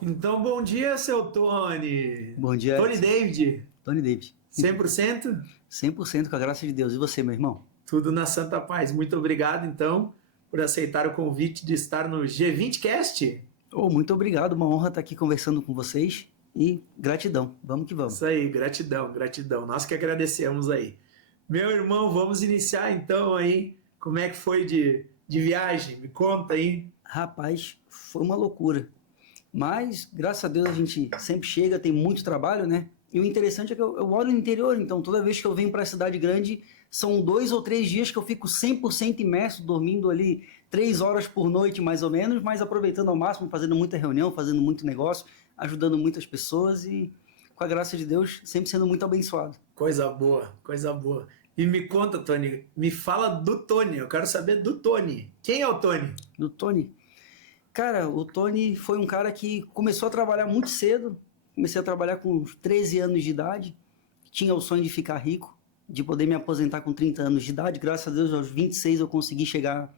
Então, bom dia, seu Tony. Bom dia, Tony Edson. David, Tony David. 100%? 100% com a graça de Deus. E você, meu irmão? Tudo na santa paz. Muito obrigado, então, por aceitar o convite de estar no G20cast. Oh, muito obrigado, uma honra estar aqui conversando com vocês e gratidão. Vamos que vamos. Isso aí, gratidão, gratidão. Nós que agradecemos aí. Meu irmão, vamos iniciar então aí. Como é que foi de viagem? Me conta aí. Rapaz, foi uma loucura. Mas, graças a Deus, a gente sempre chega, tem muito trabalho, né? E o interessante é que eu moro no interior, então toda vez que eu venho para a cidade grande, são 2 ou 3 dias que eu fico 100% imerso, dormindo ali 3 horas por noite, mais ou menos, mas aproveitando ao máximo, fazendo muita reunião, fazendo muito negócio, ajudando muitas pessoas e, com a graça de Deus, sempre sendo muito abençoado. Coisa boa, coisa boa. E me conta, Tony, me fala do Tony. Eu quero saber do Tony. Quem é o Tony? Do Tony. Cara, o Tony foi um cara que começou a trabalhar muito cedo. Comecei a trabalhar com uns 13 anos de idade. Tinha o sonho de ficar rico, de poder me aposentar com 30 anos de idade. Graças a Deus, aos 26 eu consegui chegar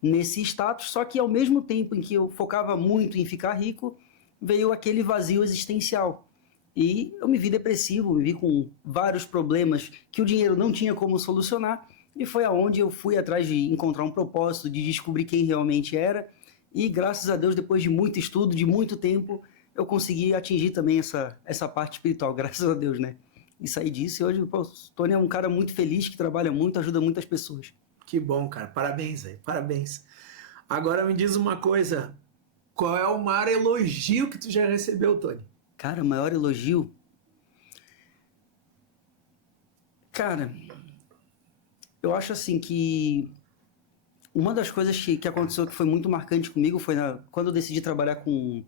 nesse status. Só que ao mesmo tempo em que eu focava muito em ficar rico, veio aquele vazio existencial. E eu me vi depressivo, me vi com vários problemas que o dinheiro não tinha como solucionar. E foi aonde eu fui atrás de encontrar um propósito, de descobrir quem realmente era. E graças a Deus, depois de muito estudo, de muito tempo, eu consegui atingir também essa parte espiritual, graças a Deus, né? E sair disso. E hoje, pô, o Tony é um cara muito feliz, que trabalha muito, ajuda muitas pessoas. Que bom, cara. Parabéns aí, parabéns. Agora me diz uma coisa. Qual é o maior elogio que tu já recebeu, Tony? Cara, maior elogio. Cara, eu acho assim que uma das coisas que aconteceu que foi muito marcante comigo foi quando eu decidi trabalhar com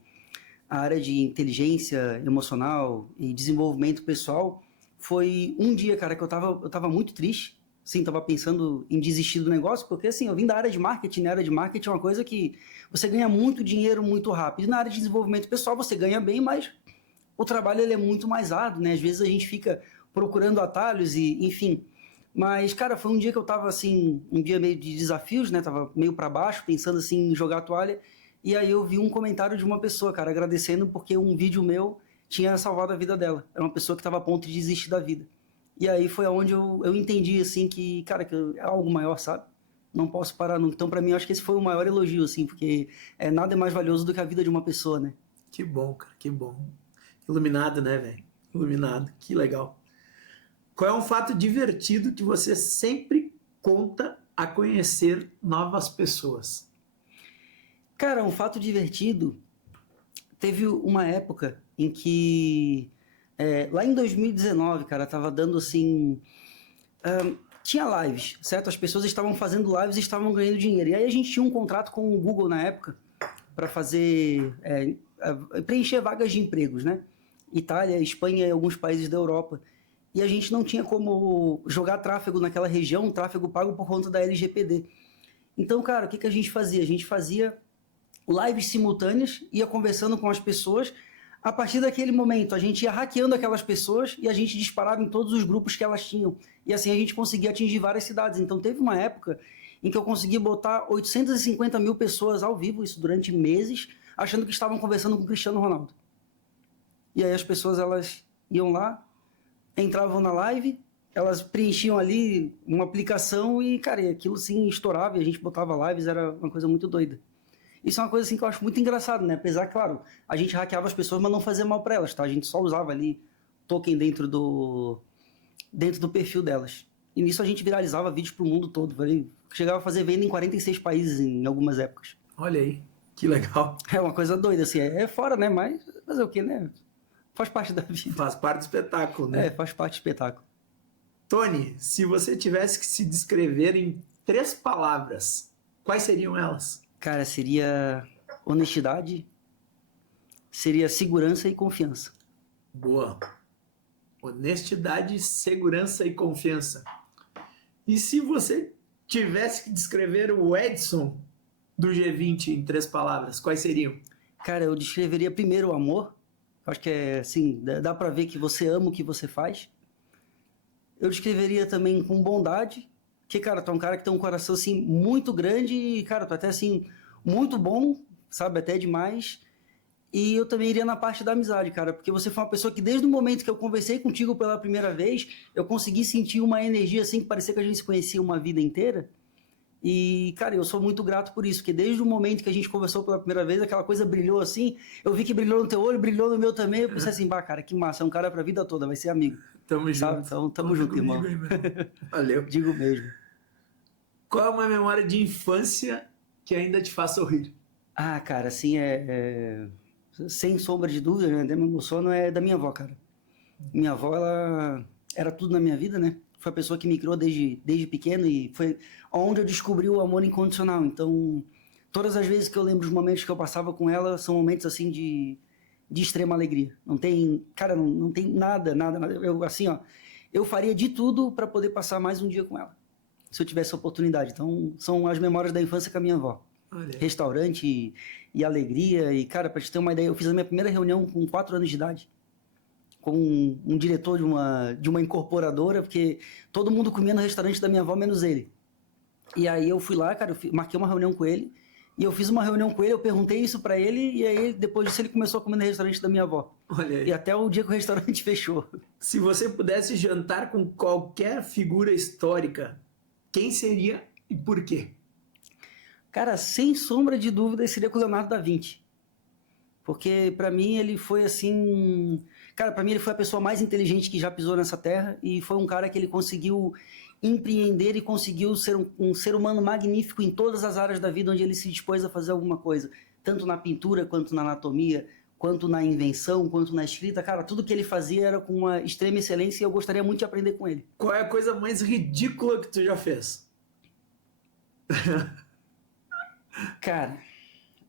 a área de inteligência emocional e desenvolvimento pessoal. Foi um dia, cara, que eu tava muito triste. Sim, tava pensando em desistir do negócio, porque assim, eu vim da área de marketing, né? A área de marketing é uma coisa que você ganha muito dinheiro muito rápido. Na área de desenvolvimento pessoal você ganha bem, mas o trabalho ele é muito mais árduo, né? Às vezes a gente fica procurando atalhos e, enfim. Mas, cara, foi um dia que eu tava assim, um dia meio de desafios, né? Tava meio para baixo, pensando assim em jogar a toalha. E aí eu vi um comentário de uma pessoa, cara, agradecendo porque um vídeo meu tinha salvado a vida dela. Era uma pessoa que tava a ponto de desistir da vida. E aí foi aonde eu entendi, assim, que, cara, que é algo maior, sabe? Não posso parar nunca. Então, pra mim, eu acho que esse foi o maior elogio, assim, porque nada é mais valioso do que a vida de uma pessoa, né? Que bom, cara, que bom. Iluminado, né, velho? Iluminado, que legal. Qual é um fato divertido que você sempre conta a conhecer novas pessoas? Cara, um fato divertido, teve uma época em que, lá em 2019, cara, tava dando assim. Tinha lives, certo? As pessoas estavam fazendo lives e estavam ganhando dinheiro. E aí a gente tinha um contrato com o Google na época para fazer, preencher vagas de empregos, né? Itália, Espanha e alguns países da Europa. E a gente não tinha como jogar tráfego naquela região, tráfego pago por conta da LGPD. Então, cara, o que a gente fazia? A gente fazia lives simultâneas, ia conversando com as pessoas. A partir daquele momento, a gente ia hackeando aquelas pessoas e a gente disparava em todos os grupos que elas tinham. E assim a gente conseguia atingir várias cidades. Então teve uma época em que eu consegui botar 850 mil pessoas ao vivo, isso durante meses, achando que estavam conversando com o Cristiano Ronaldo. E aí as pessoas, elas iam lá, entravam na live, elas preenchiam ali uma aplicação e, cara, aquilo sim estourava e a gente botava lives, era uma coisa muito doida. Isso é uma coisa assim que eu acho muito engraçado, né? Apesar, claro, a gente hackeava as pessoas, mas não fazia mal para elas, tá? A gente só usava ali token dentro do perfil delas. E nisso a gente viralizava vídeos pro mundo todo. Chegava a fazer venda em 46 países em algumas épocas. Olha aí, que legal. É uma coisa doida, assim. É fora, né? Mas fazer o quê, né? Faz parte da vida. Faz parte do espetáculo, né? Faz parte do espetáculo. Tony, se você tivesse que se descrever em 3 palavras, quais seriam elas? Cara, seria honestidade, seria segurança e confiança. Boa. Honestidade, segurança e confiança. E se você tivesse que descrever o Edson do G20 em 3 palavras, quais seriam? Cara, eu descreveria primeiro o amor. Acho que assim, dá pra ver que você ama o que você faz. Eu descreveria também com bondade, que, cara, tu é um cara que tem um coração, assim, muito grande e, cara, tu é até, assim, muito bom, sabe, até demais. E eu também iria na parte da amizade, cara, porque você foi uma pessoa que desde o momento que eu conversei contigo pela primeira vez, eu consegui sentir uma energia assim que parecia que a gente se conhecia uma vida inteira. E, cara, eu sou muito grato por isso, porque desde o momento que a gente conversou pela primeira vez, aquela coisa brilhou assim, eu vi que brilhou no teu olho, brilhou no meu também, eu pensei assim, bah, cara, que massa, é um cara pra vida toda, vai ser amigo. Tamo Sabe? junto. Então, tamo Conta junto, comigo irmão. aí, meu irmão. Valeu. Digo mesmo. Qual é uma memória de infância que ainda te faz sorrir? Ah, cara, assim, sem sombra de dúvida, né, até me emociono, é da minha avó, cara. Minha avó, ela era tudo na minha vida, né? Foi a pessoa que me criou desde pequeno e foi onde eu descobri o amor incondicional. Então, todas as vezes que eu lembro dos momentos que eu passava com ela, são momentos, assim, de extrema alegria. Não tem, cara, não tem nada. Eu, assim, ó, eu faria de tudo para poder passar mais um dia com ela, se eu tivesse a oportunidade. Então, são as memórias da infância com a minha avó. Olha aí. Restaurante e alegria. E, cara, pra te ter uma ideia, eu fiz a minha primeira reunião com 4 anos de idade, com um diretor de uma incorporadora, porque todo mundo comia no restaurante da minha avó, menos ele. E aí eu fui lá, cara, marquei uma reunião com ele, e eu fiz uma reunião com ele, eu perguntei isso pra ele, e aí depois disso ele começou a comer no restaurante da minha avó. Olha aí. E até o dia que o restaurante fechou. Se você pudesse jantar com qualquer figura histórica, quem seria e por quê? Cara, sem sombra de dúvida, seria com o Leonardo da Vinci. Porque pra mim ele foi assim... Cara, pra mim ele foi a pessoa mais inteligente que já pisou nessa terra e foi um cara que ele conseguiu empreender e conseguiu ser um ser humano magnífico em todas as áreas da vida onde ele se dispôs a fazer alguma coisa. Tanto na pintura, quanto na anatomia, quanto na invenção, quanto na escrita. Cara, tudo que ele fazia era com uma extrema excelência e eu gostaria muito de aprender com ele. Qual é a coisa mais ridícula que tu já fez? Cara...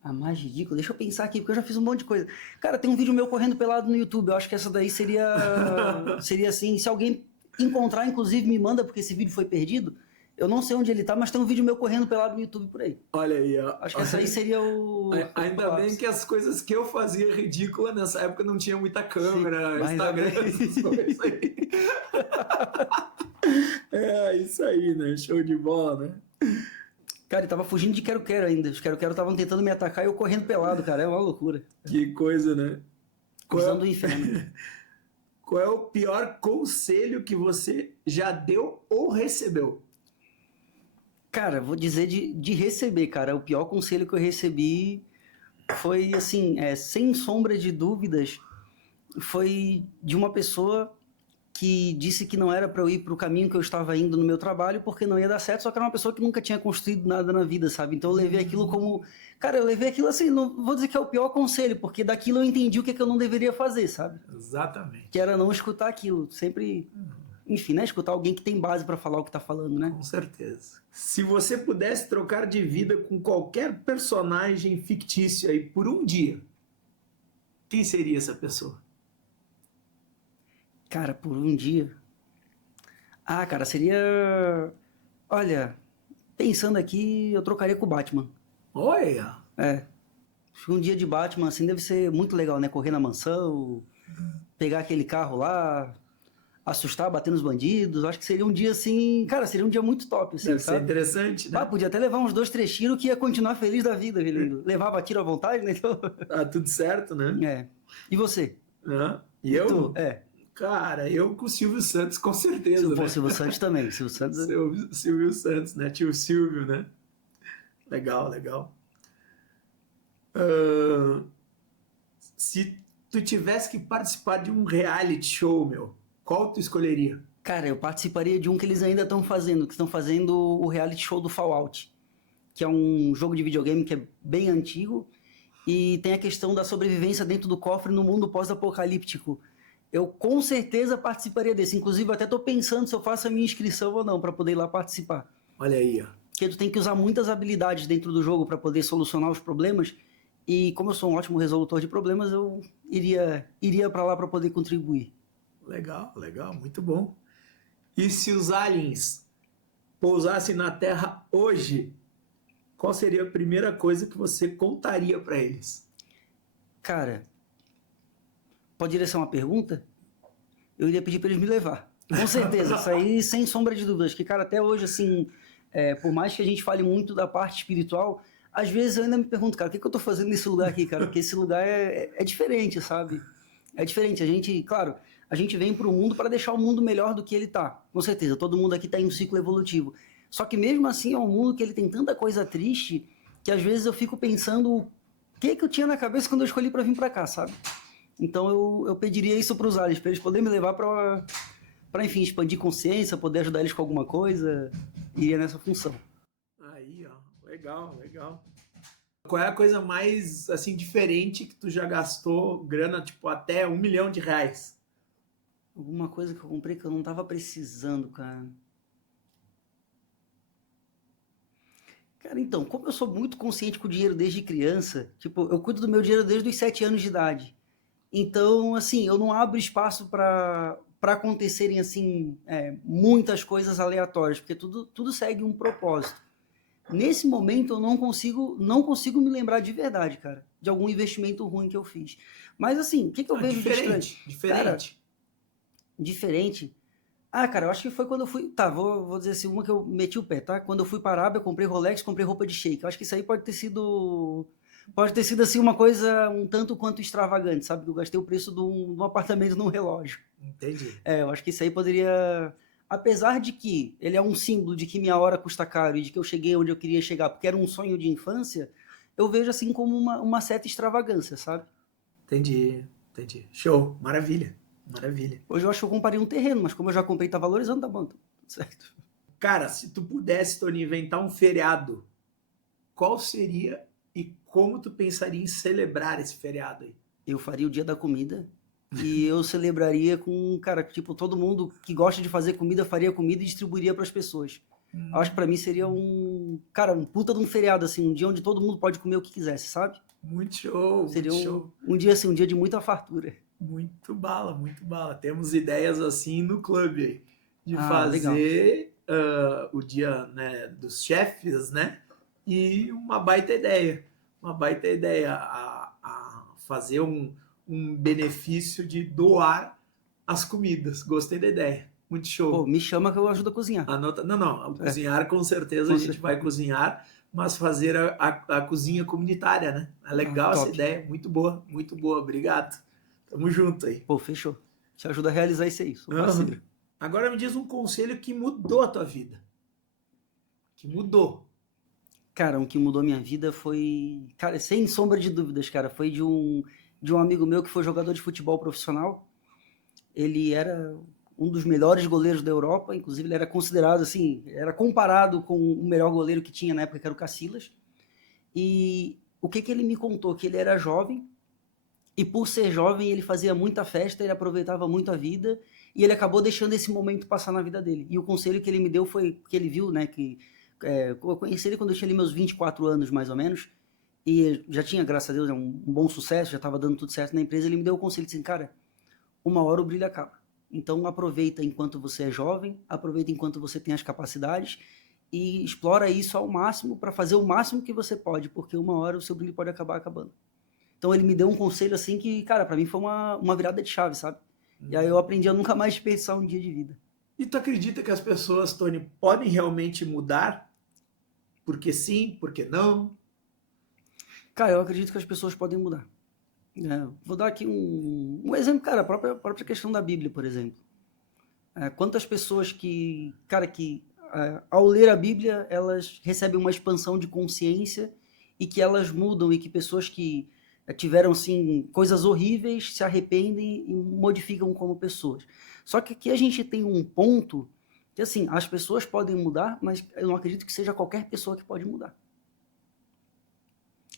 A mais ridícula? Deixa eu pensar aqui, porque eu já fiz um monte de coisa. Cara, tem um vídeo meu correndo pelado no YouTube. Eu acho que essa daí seria assim, se alguém encontrar, inclusive me manda, porque esse vídeo foi perdido. Eu não sei onde ele tá, mas tem um vídeo meu correndo pelado no YouTube por aí. Olha aí, ó. Acho que essa aí seria o... Ainda bem que as coisas que eu fazia ridícula nessa época não tinha muita câmera, Sim, Instagram, essas coisas aí. É, isso aí, né? Show de bola, né? Cara, ele tava fugindo de quero-quero ainda. Os quero-quero estavam tentando me atacar e eu correndo pelado, cara. É uma loucura. Que coisa, né? Cruzando o inferno. Qual é o pior conselho que você já deu ou recebeu? Cara, vou dizer de receber, cara. O pior conselho que eu recebi foi, assim, sem sombra de dúvidas, foi de uma pessoa que disse que não era para eu ir para o caminho que eu estava indo no meu trabalho porque não ia dar certo, só que era uma pessoa que nunca tinha construído nada na vida, sabe? Então eu levei aquilo como... Cara, eu levei aquilo assim, não vou dizer que é o pior conselho, porque daquilo eu entendi o que eu não deveria fazer, sabe? Exatamente. Que era não escutar aquilo, sempre... Enfim, né? Escutar alguém que tem base para falar o que tá falando, né? Com certeza. Se você pudesse trocar de vida com qualquer personagem fictício aí por um dia, quem seria essa pessoa? Cara, por um dia... Ah, cara, seria... Olha, pensando aqui, eu trocaria com o Batman. Olha! Acho que um dia de Batman, assim, deve ser muito legal, né? Correr na mansão, pegar aquele carro lá, assustar, bater nos bandidos. Acho que seria um dia, assim... Cara, seria um dia muito top, assim, Deve sabe? ser interessante, né? Ah, podia até levar uns 2, 3 tiros que ia continuar feliz da vida. Ele levava tiro à vontade, né? Então... Tá tudo certo, né? E você? E eu? Tu? Cara, eu com o Silvio Santos, com certeza, né? Silvio Santos também. Silvio Santos... Silvio Santos, né? Tio Silvio, né? Legal, legal. Se tu tivesse que participar de um reality show, meu, qual tu escolheria? Cara, eu participaria de um que eles ainda estão fazendo, que estão fazendo o reality show do Fallout, que é um jogo de videogame que é bem antigo e tem a questão da sobrevivência dentro do cofre no mundo pós-apocalíptico. Eu com certeza participaria desse. Inclusive, eu até tô pensando se eu faço a minha inscrição ou não para poder ir lá participar. Olha aí, ó. Porque tu tem que usar muitas habilidades dentro do jogo para poder solucionar os problemas. E como eu sou um ótimo resolutor de problemas, eu iria para lá para poder contribuir. Legal, legal, muito bom. E se os aliens pousassem na Terra hoje, qual seria a primeira coisa que você contaria para eles? Cara, pode ser uma pergunta? Eu iria pedir para eles me levar. Com certeza, isso aí sem sombra de dúvidas. Que, cara, até hoje, assim, por mais que a gente fale muito da parte espiritual, às vezes eu ainda me pergunto, cara, o que que eu tô fazendo nesse lugar aqui, cara? Porque esse lugar é diferente, sabe? É diferente. A gente, claro, a gente vem pro mundo para deixar o mundo melhor do que ele tá. Com certeza, todo mundo aqui tá em um ciclo evolutivo. Só que mesmo assim é um mundo que ele tem tanta coisa triste que às vezes eu fico pensando o que que eu tinha na cabeça quando eu escolhi para vir para cá, sabe? Então eu pediria isso para os aliens, para eles poderem me levar para, enfim, expandir consciência, poder ajudar eles com alguma coisa, iria nessa função. Aí, ó, legal, legal. Qual é a coisa mais, assim, diferente que tu já gastou grana, tipo, até R$ 1 milhão? Alguma coisa que eu comprei que eu não tava precisando, cara. Cara, então, como eu sou muito consciente com o dinheiro desde criança, tipo, eu cuido do meu dinheiro desde os 7 anos de idade. Então, assim, eu não abro espaço para acontecerem, assim, muitas coisas aleatórias, porque tudo segue um propósito. Nesse momento, eu não consigo me lembrar de verdade, cara, de algum investimento ruim que eu fiz. Mas, assim, o que eu vejo de estranho? Cara, Diferente. diferente. Ah, cara, eu acho que foi quando eu fui. Tá, vou dizer assim, uma que eu meti o pé, tá? Quando eu fui para a Arábia, eu comprei Rolex, comprei roupa de shake. Eu acho que isso aí pode ter sido. Pode ter sido assim uma coisa um tanto quanto extravagante, sabe? Eu gastei o preço de um apartamento num relógio. Entendi. Eu acho que isso aí poderia. Apesar de que ele é um símbolo de que minha hora custa caro e de que eu cheguei onde eu queria chegar, porque era um sonho de infância, eu vejo assim como uma certa extravagância, sabe? Entendi. Entendi. Show. Maravilha. Maravilha. Hoje eu acho que eu comprei um terreno, mas como eu já comprei, tá valorizando, tá bom, tudo certo. Cara, se tu pudesse, Tony, inventar um feriado, qual seria e como tu pensaria em celebrar esse feriado aí? Eu faria o dia da comida e eu celebraria com, cara, tipo, todo mundo que gosta de fazer comida faria comida e distribuiria para as pessoas. Eu acho que para mim seria cara, um puta de um feriado, assim, um dia onde todo mundo pode comer o que quisesse, sabe? Muito show, muito Seria um, show. um dia, assim, um dia de muita fartura. Muito bala, muito bala. Temos ideias assim no clube aí, de Ah, legal. fazer o dia, né, dos chefes, né? E uma baita ideia a fazer um benefício de doar as comidas. Gostei da ideia, muito Pô, show. me chama que eu ajudo a cozinhar. Anota, não, É, cozinhar com certeza a com gente vai certeza. cozinhar, mas fazer a cozinha comunitária, né? É Ah, legal essa top. ideia, muito boa, obrigado. Tamo junto aí. Pô, fechou. Te ajuda a realizar isso aí, sou Uhum. parceiro. Agora me diz um conselho que mudou a tua vida. Que mudou. Cara, um que mudou minha vida foi, cara, sem sombra de dúvidas, cara, foi de um amigo meu que foi jogador de futebol profissional. Ele era um dos melhores goleiros da Europa, inclusive ele era considerado assim, era comparado com o melhor goleiro que tinha na época, que era o Casillas. E o que que ele me contou? Que ele era jovem e por ser jovem ele fazia muita festa, ele aproveitava muito a vida e ele acabou deixando esse momento passar na vida dele. E o conselho que ele me deu foi que ele viu, né, que eu conheci ele quando eu tinha ali meus 24 anos mais ou menos e já tinha, graças a Deus, um bom sucesso, já estava dando tudo certo na empresa. Ele me deu o conselho assim, cara, uma hora o brilho acaba. Então aproveita enquanto você é jovem, aproveita enquanto você tem as capacidades e explora isso ao máximo para fazer o máximo que você pode, porque uma hora o seu brilho pode acabar acabando. Então ele me deu um conselho assim que, cara, para mim foi uma virada de chave, sabe? E aí eu aprendi a nunca mais desperdiçar um dia de vida. E tu acredita que as pessoas, Tony, podem realmente mudar? Porque sim, porque não? Cara, eu acredito que as pessoas podem mudar. Vou dar aqui um exemplo, cara, a própria questão da Bíblia, por exemplo. Quantas pessoas que, cara, que ao ler a Bíblia, elas recebem uma expansão de consciência e que elas mudam e que pessoas que tiveram, assim, coisas horríveis se arrependem e modificam como pessoas. Só que aqui a gente tem um ponto que, assim, as pessoas podem mudar, mas eu não acredito que seja qualquer pessoa que pode mudar.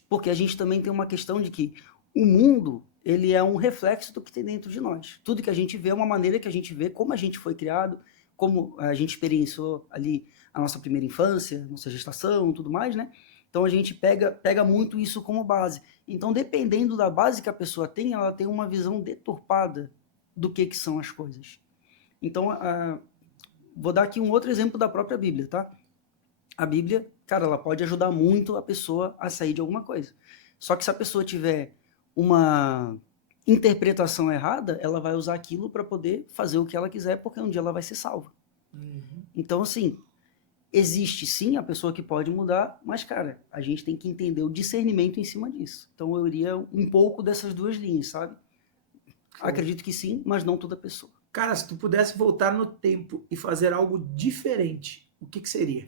Porque a gente também tem uma questão de que o mundo, ele é um reflexo do que tem dentro de nós. Tudo que a gente vê é uma maneira que a gente vê como a gente foi criado, como a gente experienciou ali a nossa primeira infância, nossa gestação, tudo mais, né? Então a gente pega muito isso como base. Então, dependendo da base que a pessoa tem, ela tem uma visão deturpada do que são as coisas. Então, vou dar aqui um outro exemplo da própria Bíblia, tá? A Bíblia, cara, ela pode ajudar muito a pessoa a sair de alguma coisa. Só que se a pessoa tiver uma interpretação errada, ela vai usar aquilo para poder fazer o que ela quiser, porque um dia ela vai ser salva. Uhum. Então, assim, existe sim a pessoa que pode mudar, mas, cara, a gente tem que entender o discernimento em cima disso. Então eu iria um pouco dessas duas linhas, sabe? Acredito que sim, mas não toda pessoa. Cara, se tu pudesse voltar no tempo e fazer algo diferente, o que seria?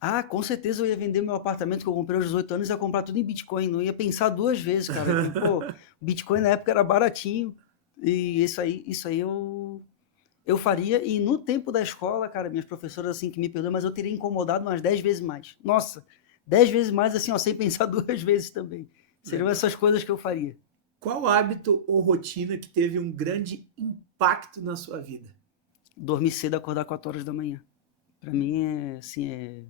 Ah, com certeza eu ia vender meu apartamento que eu comprei aos 18 anos e ia comprar tudo em Bitcoin. Não ia pensar duas vezes, cara. Que, pô, Bitcoin na época era baratinho. E isso aí eu faria. E no tempo da escola, cara, minhas professoras, assim, que me perdoam, mas eu teria incomodado umas 10 vezes mais. Nossa, 10 vezes mais, assim, ó, sem pensar duas vezes também. Seriam essas coisas que eu faria. Qual hábito ou rotina que teve um grande impacto na sua vida? Dormir cedo, acordar 4 horas da manhã. Pra mim é, assim,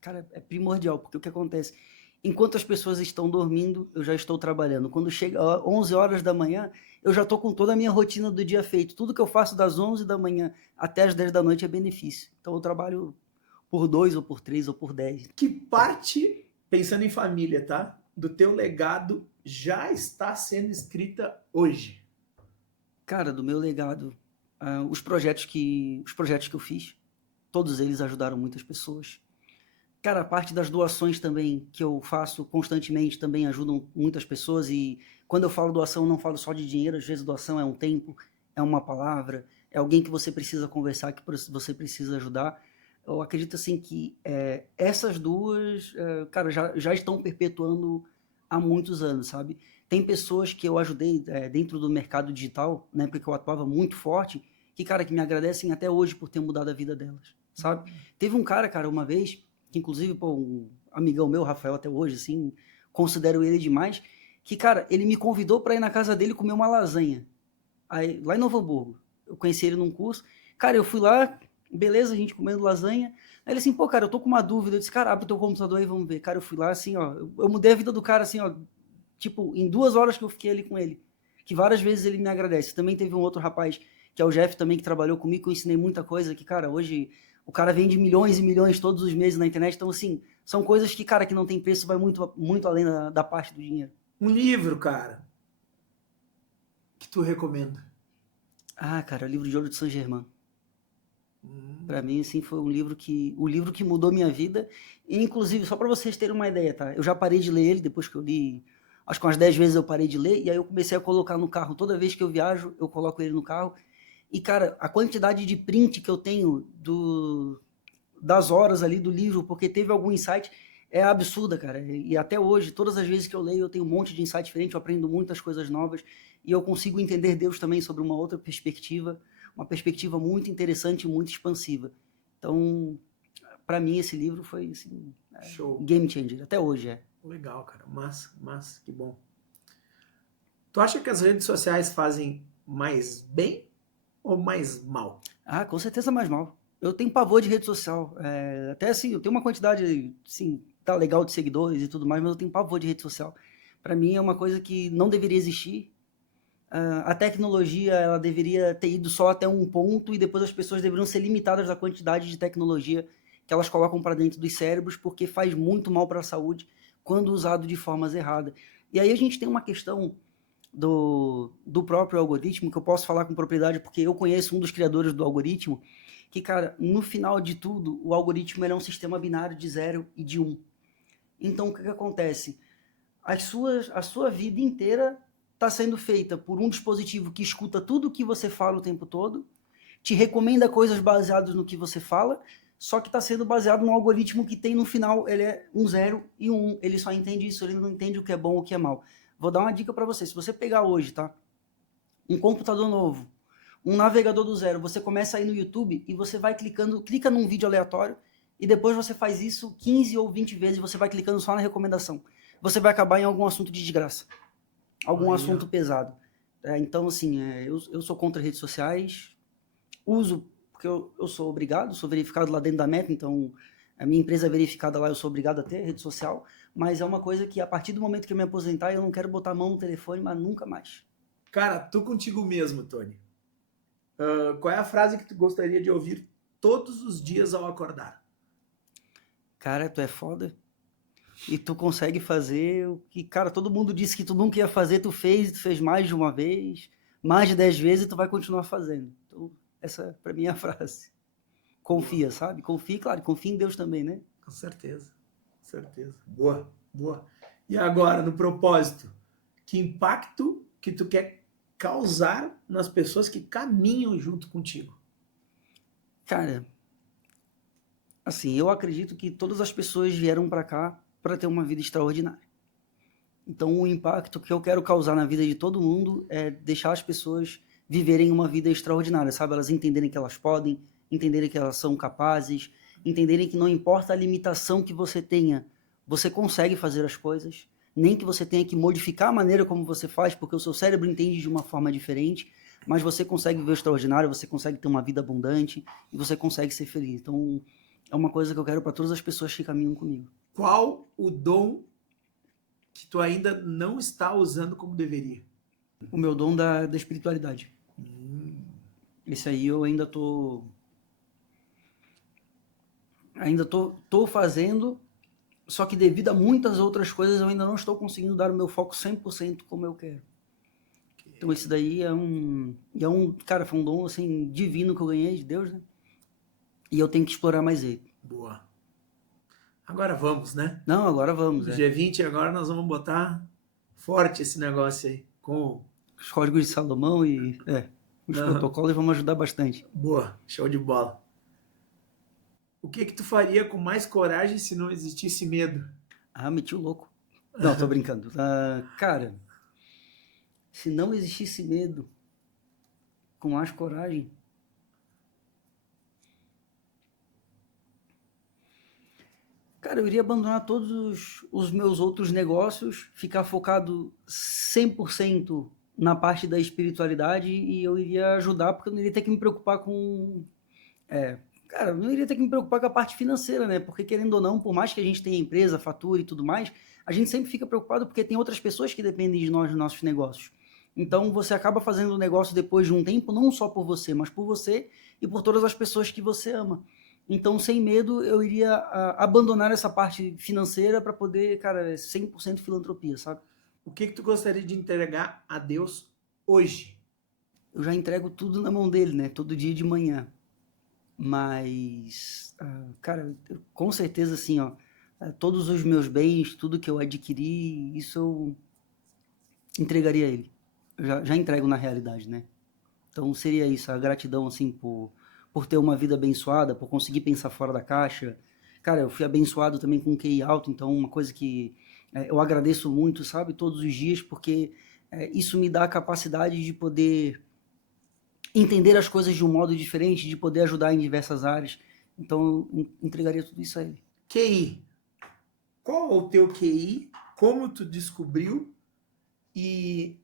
cara, é primordial, porque o que acontece? Enquanto as pessoas estão dormindo, eu já estou trabalhando. Quando chega 11 horas da manhã, eu já estou com toda a minha rotina do dia feito. Tudo que eu faço das 11 da manhã até as 10 da noite é benefício. Então eu trabalho por 2 ou por 3 ou por 10. Que parte, pensando em família, tá? Do teu legado já está sendo escrita hoje? Cara, do meu legado, os projetos que eu fiz, todos eles ajudaram muitas pessoas. Cara, a parte das doações também, que eu faço constantemente, também ajudam muitas pessoas. E quando eu falo doação, eu não falo só de dinheiro. Às vezes doação é um tempo, é uma palavra, é alguém que você precisa conversar, que você precisa ajudar. Eu acredito assim que essas duas, cara, já estão perpetuando há muitos anos, sabe? Tem pessoas que eu ajudei dentro do mercado digital, na época que eu atuava muito forte, que, cara, que me agradecem até hoje por ter mudado a vida delas, sabe? Teve um cara, uma vez que inclusive, pô, um amigão meu, Rafael, até hoje, assim, considero ele demais, que, cara, ele me convidou para ir na casa dele comer uma lasanha, aí, lá em Novo Hamburgo. Eu conheci ele num curso, cara, eu fui lá, beleza, a gente comendo lasanha, aí ele assim, pô, cara, eu tô com uma dúvida, eu disse, cara, abre teu computador aí, vamos ver. Cara, eu fui lá, assim, ó, eu mudei a vida do cara, assim, ó, tipo, em 2 horas que eu fiquei ali com ele, que várias vezes ele me agradece. Também teve um outro rapaz, que é o Jeff também, que trabalhou comigo, que eu ensinei muita coisa, que, cara, hoje o cara vende milhões e milhões todos os meses na internet. Então, assim, são coisas que, cara, que não tem preço, vai muito, muito além da parte do dinheiro. Um livro, cara, que tu recomenda? Ah, cara, o livro de Ouro de Saint-Germain. Para mim, assim, foi o livro que mudou minha vida. E, inclusive, só para vocês terem uma ideia, tá? Eu já parei de ler ele depois que eu li. Acho que umas 10 vezes eu parei de ler. E aí eu comecei a colocar no carro. Toda vez que eu viajo, eu coloco ele no carro. E, cara, a quantidade de print que eu tenho das horas ali do livro, porque teve algum insight, é absurda, cara. E até hoje, todas as vezes que eu leio, eu tenho um monte de insight diferente, eu aprendo muitas coisas novas e eu consigo entender Deus também sobre uma outra perspectiva, uma perspectiva muito interessante, muito expansiva. Então, para mim, esse livro foi assim, Show. Game changer, até hoje é. Legal, cara. Massa, que bom. Tu acha que as redes sociais fazem mais bem ou mais mal? Ah, com certeza mais mal. Eu tenho pavor de rede social. Até assim, eu tenho uma quantidade, assim, tá legal de seguidores e tudo mais, mas eu tenho pavor de rede social. Para mim é uma coisa que não deveria existir. A tecnologia, ela deveria ter ido só até um ponto e depois as pessoas deveriam ser limitadas à quantidade de tecnologia que elas colocam para dentro dos cérebros, porque faz muito mal para a saúde quando usado de formas erradas. E aí a gente tem uma questão do próprio algoritmo, que eu posso falar com propriedade porque eu conheço um dos criadores do algoritmo, que, cara, no final de tudo, o algoritmo é um sistema binário de 0 e de 1. Então, o que acontece? A sua vida inteira está sendo feita por um dispositivo que escuta tudo o que você fala o tempo todo, te recomenda coisas baseadas no que você fala, só que está sendo baseado num algoritmo que tem no final, ele é um 0 e um 1. Ele só entende isso, ele não entende o que é bom ou o que é mal. Vou dar uma dica para você. Se você pegar hoje, tá? Um computador novo, um navegador do zero, você começa aí no YouTube e você vai clica num vídeo aleatório e depois você faz isso 15 ou 20 vezes e você vai clicando só na recomendação. Você vai acabar em algum assunto de desgraça, algum assunto pesado. Então, assim, eu sou contra redes sociais, uso porque eu sou obrigado, sou verificado lá dentro da Meta, então a minha empresa é verificada lá, eu sou obrigado a ter rede social, mas é uma coisa que a partir do momento que eu me aposentar, eu não quero botar a mão no telefone, mas nunca mais. Cara, tu contigo mesmo, Tony. Qual é a frase que tu gostaria de ouvir todos os dias ao acordar? Cara, tu é foda. E tu consegue fazer o que, cara, todo mundo disse que tu nunca ia fazer, tu fez mais de uma vez, mais de 10 vezes e tu vai continuar fazendo. Então, essa pra mim é a frase. confia, sabe? Confia, claro, confia em Deus também, né? Com certeza. Com certeza. Boa, boa. E agora, no propósito, que impacto que tu quer causar nas pessoas que caminham junto contigo? Cara, assim, eu acredito que todas as pessoas vieram para cá para ter uma vida extraordinária. Então, o impacto que eu quero causar na vida de todo mundo é deixar as pessoas viverem uma vida extraordinária, sabe? Elas entenderem que elas podem, entenderem que elas são capazes, entenderem que não importa a limitação que você tenha, você consegue fazer as coisas, nem que você tenha que modificar a maneira como você faz, porque o seu cérebro entende de uma forma diferente, mas você consegue viver o extraordinário, você consegue ter uma vida abundante e você consegue ser feliz. Então, é uma coisa que eu quero para todas as pessoas que caminham comigo. Qual o dom que tu ainda não está usando como deveria? O meu dom da espiritualidade. Esse aí eu tô fazendo, só que devido a muitas outras coisas eu ainda não estou conseguindo dar o meu foco 100% como eu quero. Então esse daí cara, foi um dom assim divino que eu ganhei de Deus, né? E eu tenho que explorar mais ele. Boa. Agora vamos, né? Não, agora vamos. No G20 agora nós vamos botar forte esse negócio aí, com os códigos de Salomão e os protocolos vão ajudar bastante. Boa, show de bola. O que tu faria com mais coragem se não existisse medo? Meti o louco. Não, tô brincando. Cara, se não existisse medo, com mais coragem... Cara, eu iria abandonar todos os meus outros negócios, ficar focado 100% na parte da espiritualidade e eu iria ajudar, porque eu não iria ter que me preocupar com... Cara, eu não iria ter que me preocupar com a parte financeira, né? Porque, querendo ou não, por mais que a gente tenha empresa, fatura e tudo mais, a gente sempre fica preocupado porque tem outras pessoas que dependem de nós nos nossos negócios. Então, você acaba fazendo o negócio depois de um tempo, não só por você, mas por você e por todas as pessoas que você ama. Então, sem medo, eu iria abandonar essa parte financeira para poder, cara, 100% filantropia, sabe? O que tu gostaria de entregar a Deus hoje? Eu já entrego tudo na mão dele, né? Todo dia de manhã. Mas, cara, com certeza, assim, ó, todos os meus bens, tudo que eu adquiri, isso eu entregaria a ele. Eu já entrego na realidade, né? Então, seria isso, a gratidão, assim, por ter uma vida abençoada, por conseguir pensar fora da caixa. Cara, eu fui abençoado também com um QI alto, então uma coisa que eu agradeço muito, sabe, todos os dias, porque isso me dá a capacidade de poder entender as coisas de um modo diferente, de poder ajudar em diversas áreas. Então, eu entregaria tudo isso a ele. QI. Qual é o teu QI? Como tu descobriu? E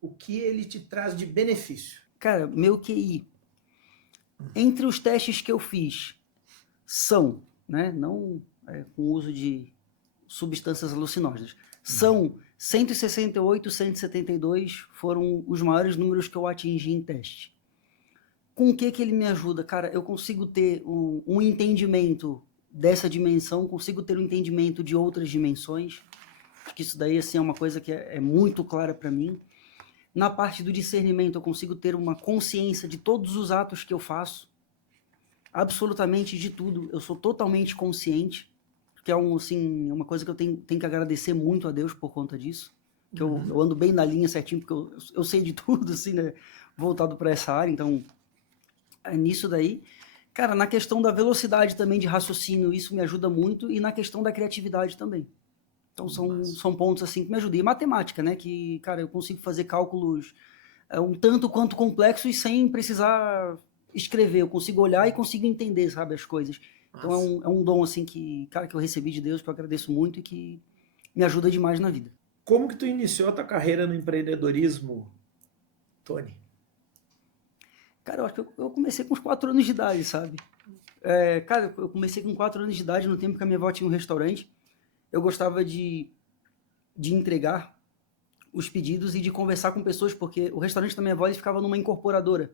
o que ele te traz de benefício? Cara, meu QI... Entre os testes que eu fiz são, né, não com uso de substâncias alucinógenas, são 168, 172 foram os maiores números que eu atingi em teste. Com o que ele me ajuda? Cara, eu consigo ter um entendimento dessa dimensão, consigo ter um entendimento de outras dimensões. Acho que isso daí assim, é uma coisa que é muito clara para mim. Na parte do discernimento, eu consigo ter uma consciência de todos os atos que eu faço, absolutamente de tudo. Eu sou totalmente consciente, que é uma coisa que eu tenho que agradecer muito a Deus por conta disso, que eu ando bem na linha certinho, porque eu sei de tudo, assim, né, voltado para essa área. Então, nisso daí, cara, na questão da velocidade também de raciocínio, isso me ajuda muito, e na questão da criatividade também. Então são pontos assim que me ajudam. E matemática, né? Que, cara, eu consigo fazer cálculos um tanto quanto complexos sem precisar escrever. Eu consigo olhar e consigo entender, sabe, as coisas. Então é um dom assim que, cara, que eu recebi de Deus, que eu agradeço muito e que me ajuda demais na vida. Como que tu iniciou a tua carreira no empreendedorismo, Tony? Cara, eu acho que eu comecei com uns 4 anos de idade, sabe? Cara, eu comecei com 4 anos de idade, no tempo que a minha avó tinha um restaurante. Eu gostava de entregar os pedidos e de conversar com pessoas, porque o restaurante da minha avó ficava numa incorporadora.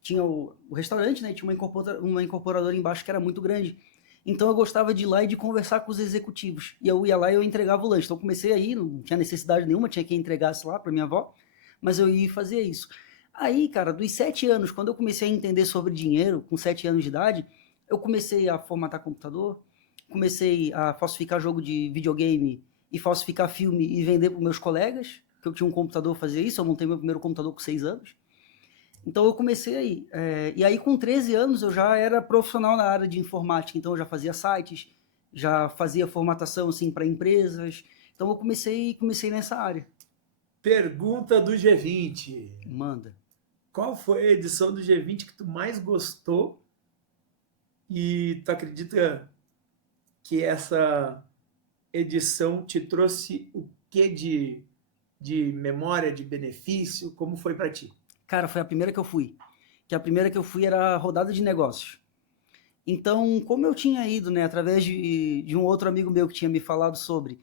Tinha o restaurante, né? Tinha uma incorporadora embaixo que era muito grande. Então eu gostava de ir lá e de conversar com os executivos. E eu ia lá e eu entregava o lanche. Então eu comecei aí, não tinha necessidade nenhuma, tinha quem entregasse lá para minha avó, mas eu ia fazer isso. Aí, cara, dos 7 anos, quando eu comecei a entender sobre dinheiro, com 7 anos de idade, eu comecei a formatar computador, comecei a falsificar jogo de videogame e falsificar filme e vender para meus colegas, que eu tinha um computador fazer isso, eu montei meu primeiro computador com 6 anos. Então eu comecei aí. E aí com 13 anos eu já era profissional na área de informática, então eu já fazia sites, já fazia formatação assim para empresas. Então eu comecei nessa área. Pergunta do G20. Manda. Qual foi a edição do G20 que tu mais gostou? E tu acredita que essa edição te trouxe o que de memória, de benefício? Como foi para ti? Cara, foi a primeira que eu fui. Que a primeira que eu fui era a rodada de negócios. Então, como eu tinha ido, né, através de um outro amigo meu que tinha me falado sobre,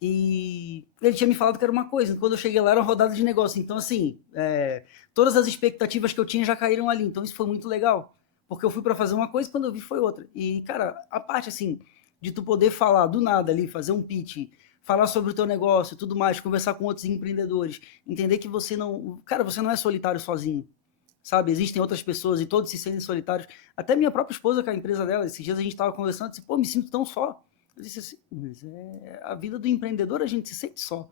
e ele tinha me falado que era uma coisa, quando eu cheguei lá era uma rodada de negócio. Então, assim, todas as expectativas que eu tinha já caíram ali. Então, isso foi muito legal, porque eu fui para fazer uma coisa e quando eu vi foi outra. E, cara, a parte, assim, de tu poder falar do nada ali, fazer um pitch, falar sobre o teu negócio e tudo mais, conversar com outros empreendedores, entender que você não... Cara, você não é solitário sozinho. Sabe, existem outras pessoas e todos se sentem solitários. Até minha própria esposa, com a empresa dela, esses dias a gente estava conversando, disse, pô, me sinto tão só. Eu disse assim, mas é a vida do empreendedor, a gente se sente só.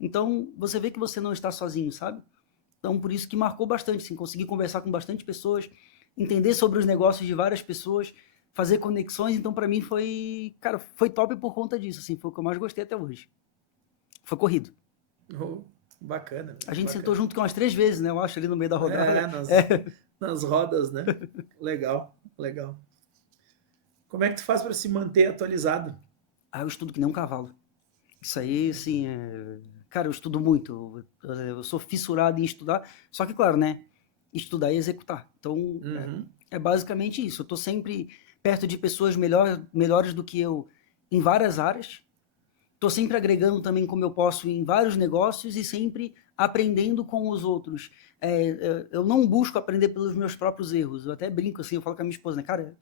Então, você vê que você não está sozinho, sabe? Então, por isso que marcou bastante, assim, conseguir conversar com bastante pessoas, entender sobre os negócios de várias pessoas, fazer conexões. Então, para mim, foi, cara, foi top por conta disso, assim, foi o que eu mais gostei até hoje. Foi corrido. Oh, bacana. A gente bacana. sentou junto umas 3 vezes, né? Eu acho, ali no meio da rodada. Nas rodas, né? Legal, legal. Como é que tu faz para se manter atualizado? Eu estudo que nem um cavalo. Isso aí, assim, cara, eu estudo muito. Eu sou fissurado em estudar. Só que, claro, né? Estudar e executar. Então, é basicamente isso. Eu tô sempre perto de pessoas melhores do que eu em várias áreas. Tô sempre agregando também como eu posso em vários negócios e sempre aprendendo com os outros. Eu não busco aprender pelos meus próprios erros. Eu até brinco assim, eu falo com a minha esposa, né? Cara,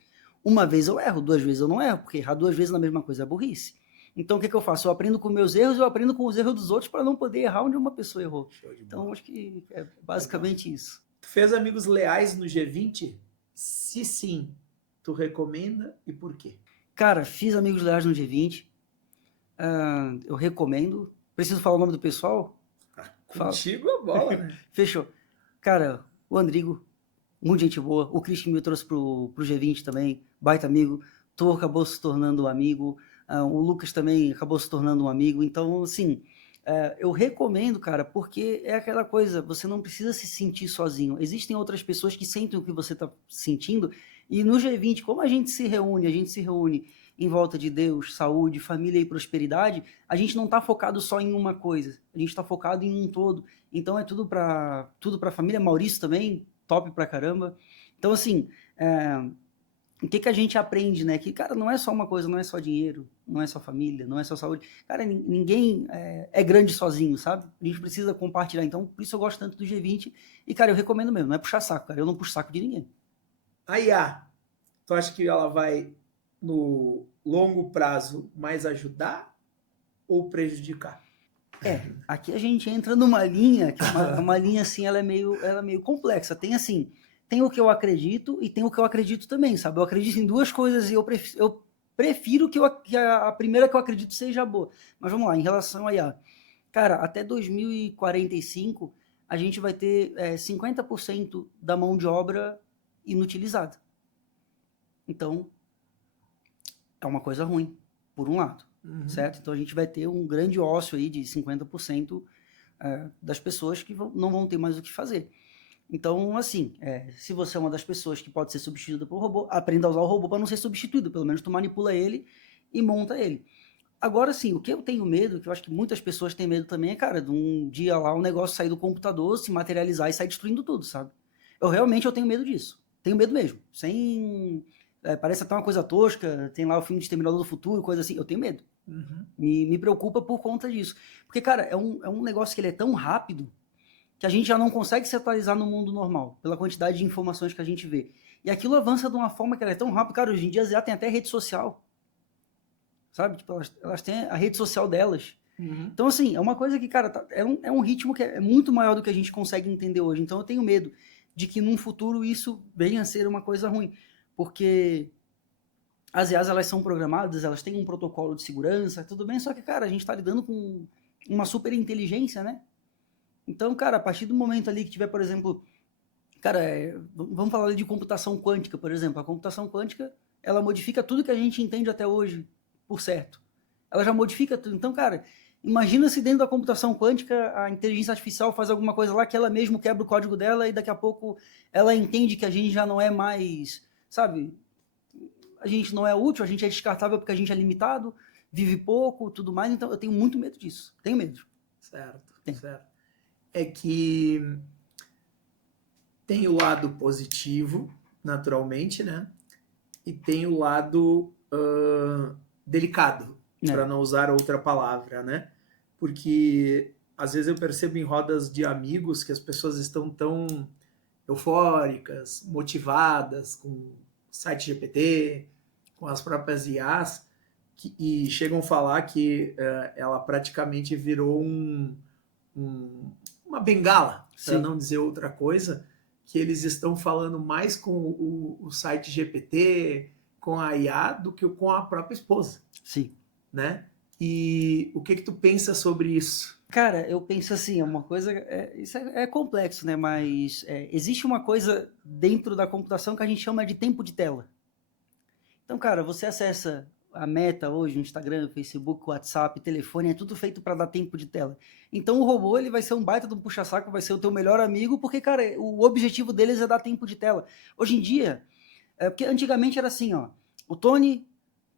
uma vez eu erro, 2 vezes eu não erro, porque errar 2 vezes na mesma coisa é burrice. Então, o que eu faço? Eu aprendo com meus erros, eu aprendo com os erros dos outros para não poder errar onde uma pessoa errou. Então, acho que é basicamente isso. Tu fez amigos leais no G20? Se sim, tu recomenda e por quê? Cara, fiz amigos leais no G20. Eu recomendo. Preciso falar o nome do pessoal? Contigo a bola, né? Fechou. Cara, o Andrigo, muito gente boa. O Christian me trouxe pro G20 também, baita amigo. Tu acabou se tornando um amigo. O Lucas também acabou se tornando um amigo. Então, assim, eu recomendo, cara, porque é aquela coisa, você não precisa se sentir sozinho. Existem outras pessoas que sentem o que você está sentindo. E no G20, como a gente se reúne em volta de Deus, saúde, família e prosperidade, a gente não está focado só em uma coisa. A gente está focado em um todo. Então, é tudo para a família. Maurício também, top pra caramba. Então, assim, o que a gente aprende, né? Que, cara, não é só uma coisa, não é só dinheiro, não é só família, não é só saúde. Cara, ninguém é grande sozinho, sabe? A gente precisa compartilhar. Então, por isso eu gosto tanto do G20. E, cara, eu recomendo mesmo, não é puxar saco, cara. Eu não puxo saco de ninguém. A IA, tu acha que ela vai, no longo prazo, mais ajudar ou prejudicar? Aqui a gente entra numa linha, que uma linha assim, ela é meio complexa. Tem assim, tem o que eu acredito e tem o que eu acredito também, sabe? Eu acredito em duas coisas e eu prefiro que a primeira que eu acredito seja boa. Mas vamos lá, em relação a IA. Cara, até 2045, a gente vai ter 50% da mão de obra inutilizada. Então, é uma coisa ruim, por um lado, certo? Então, a gente vai ter um grande ócio aí de 50% das pessoas que não vão ter mais o que fazer. Então, assim, se você é uma das pessoas que pode ser substituída por um robô, aprenda a usar o robô para não ser substituído. Pelo menos tu manipula ele e monta ele. Agora, sim, o que eu tenho medo, que eu acho que muitas pessoas têm medo também, é, cara, de um dia lá um negócio sair do computador, se materializar e sair destruindo tudo, sabe? Eu tenho medo disso. Tenho medo mesmo. Parece até uma coisa tosca, tem lá o filme de Exterminador do Futuro, coisa assim. Eu tenho medo. Me preocupa por conta disso. Porque, cara, é um negócio que ele é tão rápido que a gente já não consegue se atualizar no mundo normal, pela quantidade de informações que a gente vê. E aquilo avança de uma forma que ela é tão rápida. Cara, hoje em dia já tem até rede social. Sabe? Tipo, elas têm a rede social delas. Uhum. Então, assim, é uma coisa que, cara, é um ritmo que é muito maior do que a gente consegue entender hoje. Então, eu tenho medo de que num futuro isso venha a ser uma coisa ruim. Porque as IAs, elas são programadas, elas têm um protocolo de segurança, tudo bem, só que, cara, a gente está lidando com uma super inteligência, né? Então, cara, a partir do momento ali que tiver, por exemplo, cara, vamos falar ali de computação quântica, por exemplo. A computação quântica, ela modifica tudo que a gente entende até hoje, por certo. Ela já modifica tudo. Então, cara, imagina se dentro da computação quântica a inteligência artificial faz alguma coisa lá que ela mesmo quebra o código dela e daqui a pouco ela entende que a gente já não é mais, sabe? A gente não é útil, a gente é descartável porque a gente é limitado, vive pouco, tudo mais. Então, eu tenho muito medo disso. Tenho medo. Certo, Tem. certo. É que tem o lado positivo, naturalmente, né? E tem o lado delicado, para não usar outra palavra, né? Porque às vezes eu percebo em rodas de amigos que as pessoas estão tão eufóricas, motivadas com o site GPT, com as próprias IAs, e chegam a falar que ela praticamente virou uma bengala, para não dizer outra coisa, que eles estão falando mais com o site GPT, com a IA, do que com a própria esposa. Sim. Né? E o que tu pensa sobre isso? Cara, eu penso assim, é uma coisa, isso é complexo, né? Mas existe uma coisa dentro da computação que a gente chama de tempo de tela. Então, cara, você acessa a Meta hoje, o Instagram, Facebook, WhatsApp, telefone, é tudo feito para dar tempo de tela. Então o robô, ele vai ser um baita de um puxa-saco, vai ser o teu melhor amigo, porque, cara, o objetivo deles é dar tempo de tela. Hoje em dia, porque antigamente era assim, ó, o Tony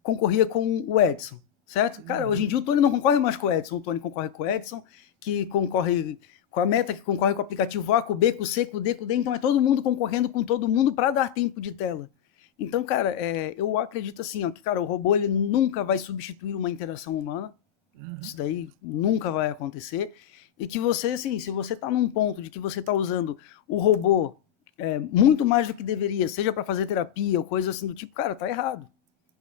concorria com o Edson, certo? Cara, hoje em dia o Tony não concorre mais com o Edson, o Tony concorre com o Edson, que concorre com a Meta, que concorre com o aplicativo A, com o B, com o C, com o D, com o D, então é todo mundo concorrendo com todo mundo para dar tempo de tela. Então, cara, eu acredito assim, ó, que, cara, o robô ele nunca vai substituir uma interação humana, isso daí nunca vai acontecer, e que você, assim, se você tá num ponto de que você tá usando o robô muito mais do que deveria, seja para fazer terapia ou coisa assim do tipo, cara, tá errado,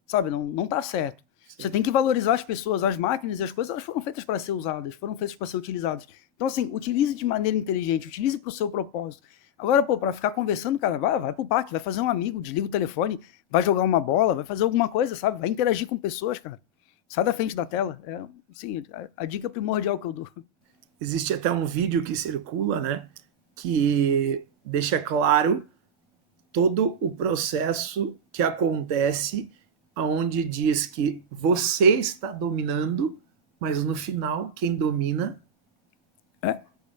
sabe, não tá certo. Sim. Você tem que valorizar as pessoas, as máquinas e as coisas, elas foram feitas para ser usadas, foram feitas para ser utilizadas. Então, assim, utilize de maneira inteligente, utilize para o seu propósito. Agora, pô, para ficar conversando, cara, vai pro parque, vai fazer um amigo, desliga o telefone, vai jogar uma bola, vai fazer alguma coisa, sabe? Vai interagir com pessoas, cara. Sai da frente da tela. Sim, a dica primordial que eu dou. Existe até um vídeo que circula, né, que deixa claro todo o processo que acontece, onde diz que você está dominando, mas no final quem domina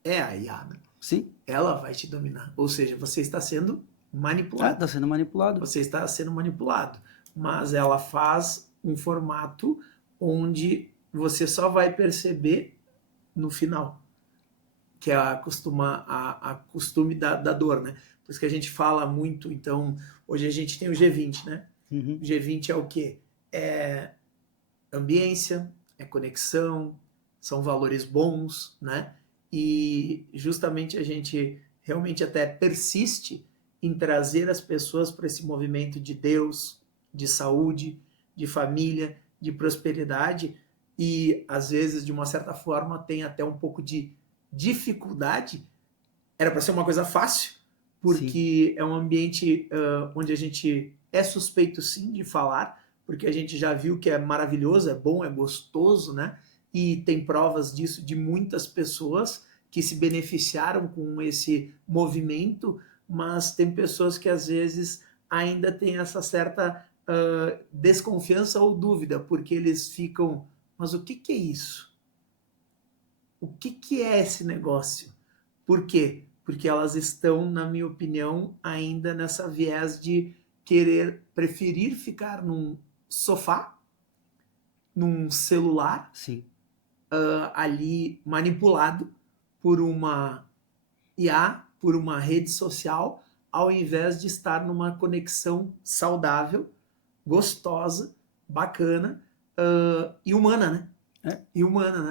é a IA. Sim. Ela vai te dominar. Ou seja, você está sendo manipulado. Está sendo manipulado. Você está sendo manipulado. Mas ela faz um formato onde você só vai perceber no final, que é a costume da dor, né? Por isso que a gente fala muito, então, hoje a gente tem o G20, né? Uhum. O G20 é o quê? É ambiência, é conexão, são valores bons, né? E justamente a gente realmente até persiste em trazer as pessoas para esse movimento de Deus, de saúde, de família, de prosperidade, e às vezes, de uma certa forma, tem até um pouco de dificuldade. Era para ser uma coisa fácil, porque sim, é um ambiente onde a gente é suspeito sim de falar, porque a gente já viu que é maravilhoso, é bom, é gostoso, né? E tem provas disso de muitas pessoas que se beneficiaram com esse movimento, mas tem pessoas que às vezes ainda têm essa certa desconfiança ou dúvida, porque eles ficam, mas o que é isso? O que é esse negócio? Por quê? Porque elas estão, na minha opinião, ainda nessa viés de preferir ficar num sofá, num celular, sim, ali manipulado por uma IA, por uma rede social, ao invés de estar numa conexão saudável, gostosa, bacana e humana, né? E humana,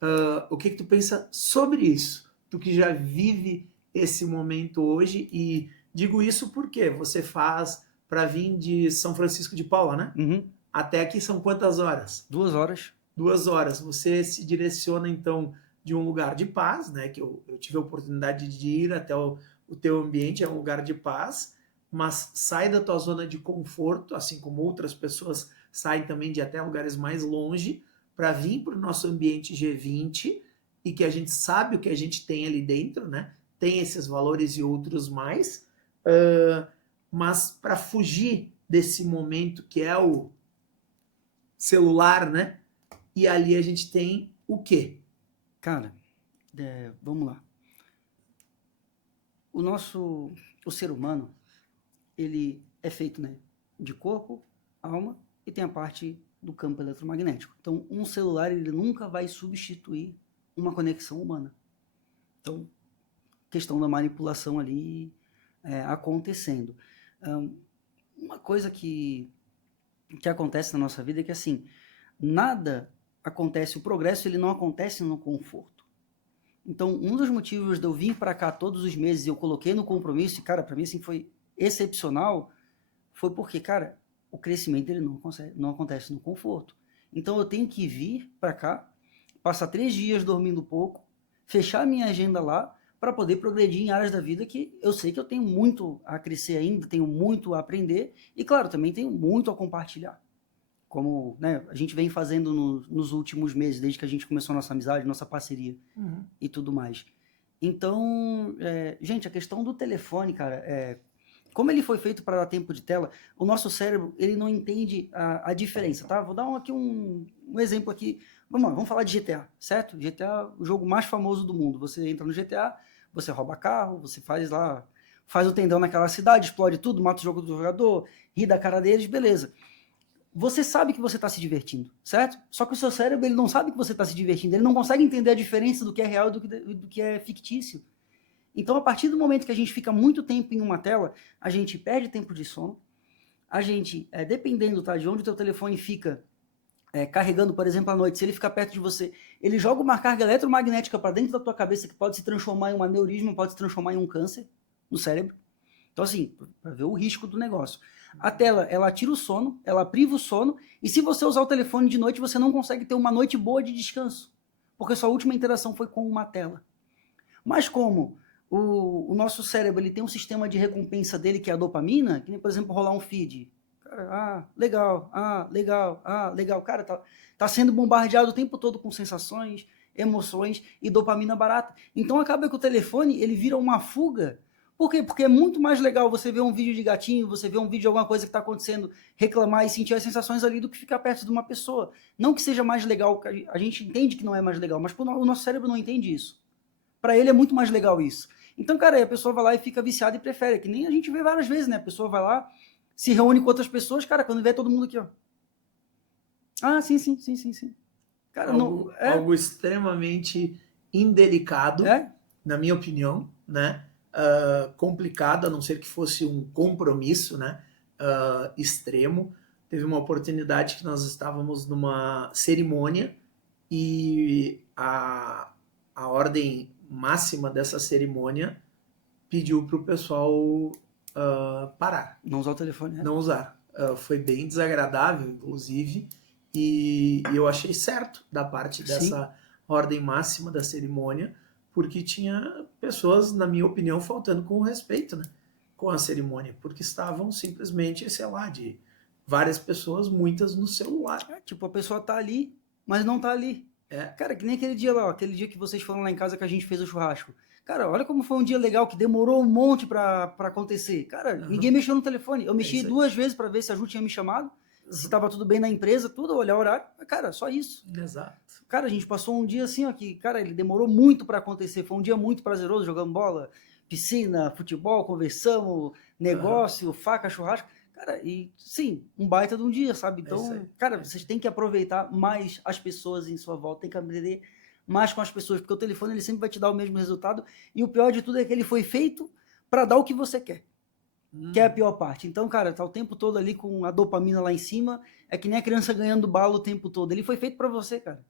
né? O que tu pensa sobre isso? Tu que já vive esse momento hoje, e digo isso porque você faz para vir de São Francisco de Paula, né? Uhum. Até aqui são quantas horas? 2 horas. 2 horas. Você se direciona, então, de um lugar de paz, né? Que eu tive a oportunidade de ir até o teu ambiente, é um lugar de paz, mas sai da tua zona de conforto, assim como outras pessoas saem também de até lugares mais longe, para vir para o nosso ambiente G20 e que a gente sabe o que a gente tem ali dentro, né? Tem esses valores e outros mais, mas para fugir desse momento que é o celular, né? E ali a gente tem o quê? Cara, vamos lá. O ser humano, ele é feito, né, de corpo, alma e tem a parte do campo eletromagnético. Então, um celular, ele nunca vai substituir uma conexão humana. Então, questão da manipulação ali acontecendo. Uma coisa que acontece na nossa vida é que, assim, nada acontece, o progresso ele não acontece no conforto. Então, um dos motivos de eu vir para cá todos os meses e eu coloquei no compromisso, e, cara, para mim, assim, foi excepcional, foi porque, cara, o crescimento ele não acontece no conforto. Então, eu tenho que vir para cá, passar 3 dias dormindo pouco, fechar a minha agenda lá, para poder progredir em áreas da vida que eu sei que eu tenho muito a crescer ainda, tenho muito a aprender, e, claro, também tenho muito a compartilhar. Como, né, a gente vem fazendo nos últimos meses, desde que a gente começou a nossa amizade, nossa parceria e tudo mais. Então, gente, a questão do telefone, cara, como ele foi feito para dar tempo de tela, o nosso cérebro, ele não entende a diferença, tá? Vou dar aqui um exemplo aqui. Vamos lá, vamos falar de GTA, certo? GTA, o jogo mais famoso do mundo. Você entra no GTA, você rouba carro, você faz o tendão naquela cidade, explode tudo, mata o jogo do jogador, ri da cara deles, beleza. Você sabe que você está se divertindo, certo? Só que o seu cérebro ele não sabe que você está se divertindo, ele não consegue entender a diferença do que é real e do que é fictício. Então, a partir do momento que a gente fica muito tempo em uma tela, a gente perde tempo de sono, a gente, dependendo de onde o teu telefone fica carregando, por exemplo, à noite, se ele ficar perto de você, ele joga uma carga eletromagnética para dentro da tua cabeça que pode se transformar em um aneurisma, pode se transformar em um câncer no cérebro. Então, assim, para ver o risco do negócio. A tela, ela tira o sono, ela priva o sono, e se você usar o telefone de noite, você não consegue ter uma noite boa de descanso, porque sua última interação foi com uma tela. Mas como o nosso cérebro ele tem um sistema de recompensa dele, que é a dopamina, que nem, por exemplo, rolar um feed. Cara, legal, legal, legal. Cara, tá sendo bombardeado o tempo todo com sensações, emoções e dopamina barata. Então acaba que o telefone ele vira uma fuga. Por quê? Porque é muito mais legal você ver um vídeo de gatinho, você ver um vídeo de alguma coisa que está acontecendo, reclamar e sentir as sensações ali do que ficar perto de uma pessoa. Não que seja mais legal, a gente entende que não é mais legal, mas o nosso cérebro não entende isso. Para ele é muito mais legal isso. Então, cara, aí a pessoa vai lá e fica viciada e prefere, que nem a gente vê várias vezes, né? A pessoa vai lá, se reúne com outras pessoas, cara, quando vê todo mundo aqui, ó. Ah, sim. Cara, algo extremamente indelicado, na minha opinião, né? Complicado, a não ser que fosse um compromisso, né? Extremo. Teve uma oportunidade que nós estávamos numa cerimônia e a ordem máxima dessa cerimônia pediu para o pessoal parar. Não usar o telefone. Não usar. Foi bem desagradável, inclusive, e eu achei certo da parte dessa ordem máxima da cerimônia, porque tinha pessoas, na minha opinião, faltando com respeito, né, com a cerimônia, porque estavam simplesmente, sei lá, de várias pessoas, muitas no celular. Tipo, a pessoa tá ali, mas não tá ali. Cara, que nem aquele dia lá, aquele dia que vocês foram lá em casa que a gente fez o churrasco. Cara, olha como foi um dia legal, que demorou um monte pra acontecer. Cara, ninguém mexeu no telefone. Eu mexi 2 vezes pra ver se a Ju tinha me chamado, se tava tudo bem na empresa, tudo, olhar o horário. Cara, só isso. Exato. Cara, a gente passou um dia assim, ó, que, cara, ele demorou muito pra acontecer. Foi um dia muito prazeroso, jogando bola, piscina, futebol, conversamos, negócio, faca, churrasco. Cara, e sim, um baita de um dia, sabe? Então, cara, vocês têm que aproveitar mais as pessoas em sua volta, tem que aprender mais com as pessoas, porque o telefone ele sempre vai te dar o mesmo resultado, e o pior de tudo é que ele foi feito para dar o que você quer, que é a pior parte. Então, cara, tá o tempo todo ali com a dopamina lá em cima, é que nem a criança ganhando bala o tempo todo, ele foi feito para você, cara.